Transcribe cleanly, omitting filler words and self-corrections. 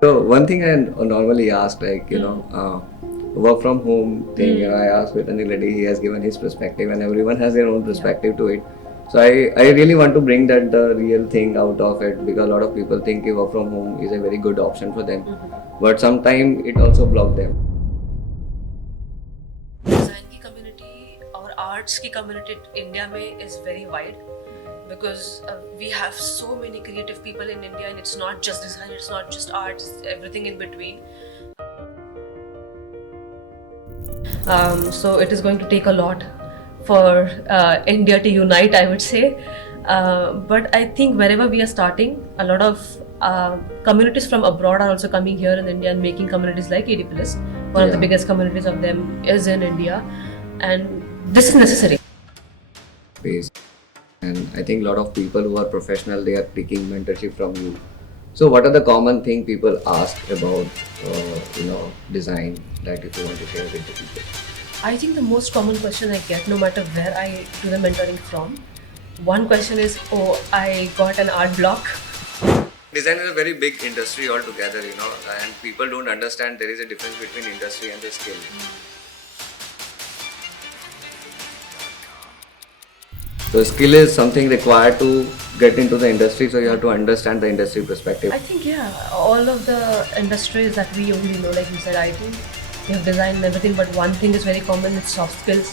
So one thing I normally ask, like, work from home thing, I asked with Anil, he has given his perspective and everyone has their own perspective to it. So I really want to bring that the real thing out of it, because a lot of people think work from home is a very good option for them. But sometimes it also blocks them. Design की community और arts की community India में is very wide because we have so many creative people in India, and it's not just design, it's not just art, it's everything in between. So it is going to take a lot for India to unite, I would say. But I think wherever we are starting, a lot of communities from abroad are also coming here in India and making communities like EDPLS. One of the biggest communities of them is in India, and this is necessary. And I think a lot of people who are professional, they are taking mentorship from you. So what are the common thing people ask about, design, that if you want to share with the people? I think the most common question I get, no matter where I do the mentoring from, one question is, oh, I got an art block. Design is a very big industry altogether, and people don't understand there is a difference between industry and the skill. So skill is something required to get into the industry, so you have to understand the industry perspective. I think, yeah, all of the industries that we only know, like you said, IT, you have design and everything, but one thing is very common, it's soft skills.